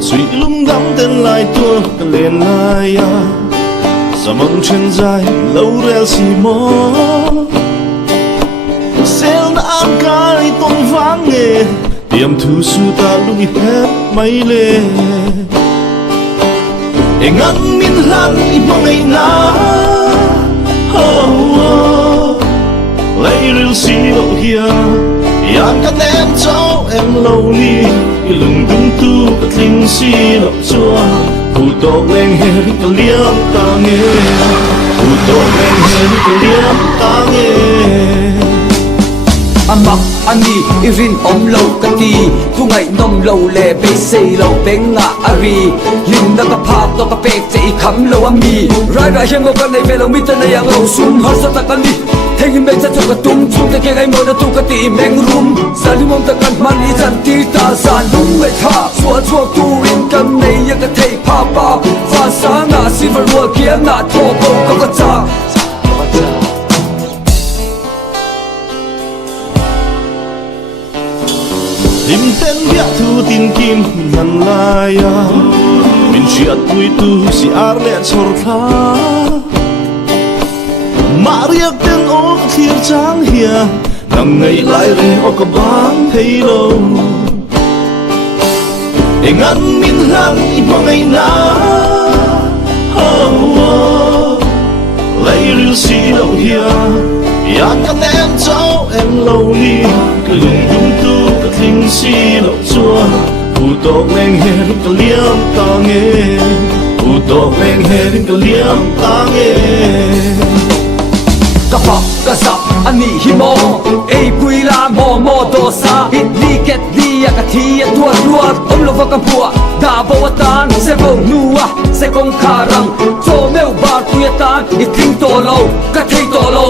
suy lung đắm tên lại tua lên lại sa mong chân dài lâu rel xì mò sel na am kai tong vang nghe tiêm thu su ta lung hết mấy lệ e ngăn min lan i mong ai na lấy ril xì lộ hia yang kan em cháu em lâu đi lưng đứng tu cất linh xì lộ chua cụ tổ lên hè đi cả liếm ta nghe cụ tổ lên hè đi cả liếm ta nghe amak ani irin om lo kati tu ngai nom lo le be sei lo benga ari lim na ka phak to ka pek che kham lo ami rai ra hiam ko nei ve lo mi ta nei ang lo sum har sa ta kan ni thengin be cha ka tum chung te ke gai mo na tu ka ti meng rum salimom ta kan man i chan ti ta sa lung me tha so so tu in kan nei ya ka thei pa pa fa sa na silver wall kia na to ko ka cha lim tên bia thu tin kim nan lai min chiat pui tu si arle chor tha mariak ten o thir chang hia nang ngai lai re o ka bang thei lo e ngan min lan i bangai na lai ril si lo hia ya kan em cháu em lâu đi cứ lung tung tu linh xì lộ chua cụ tổ lên hè đi cả liếm ta nghe cụ tổ lên hè đi cả liếm ta nghe ka pa ka sa ani hi mo ei pui la mo mo do sa hit li ket li ya ka thi tua tua om lo ka pua da bo tan se bo nuwa se kong kharang cho meu ba tu ya tan i ting to lo ka thei to lo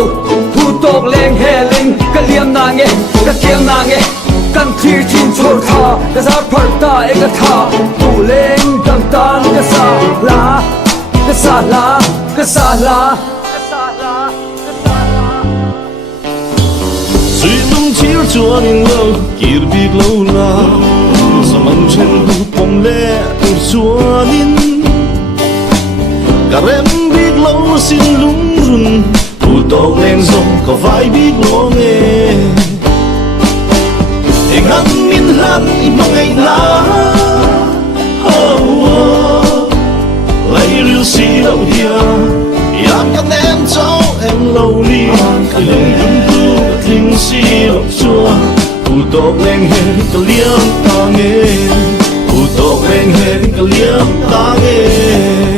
pu tok leng he leng ka liam na nge ka kiang na nge kan thir chin chor tha ka sa phar ta e ka tha tu leng dam tan ka sa la ka sa la ka sa la suy lung chiếu chua ninh lâu kir big lâu la sa mang chen hu pom le tu chua nin cả em big lâu xin lung run tu to lên rong có vai big lo nghe e ngan min lan i mangai na lấy ril xì lâu hia yang kan em cháu em lâu đi cứ lưng đứng tu linh xì lộ chua cụ tổ lên hè đi cả liếm ta nghe cụ tổ lên hè đi cả liếm ta nghe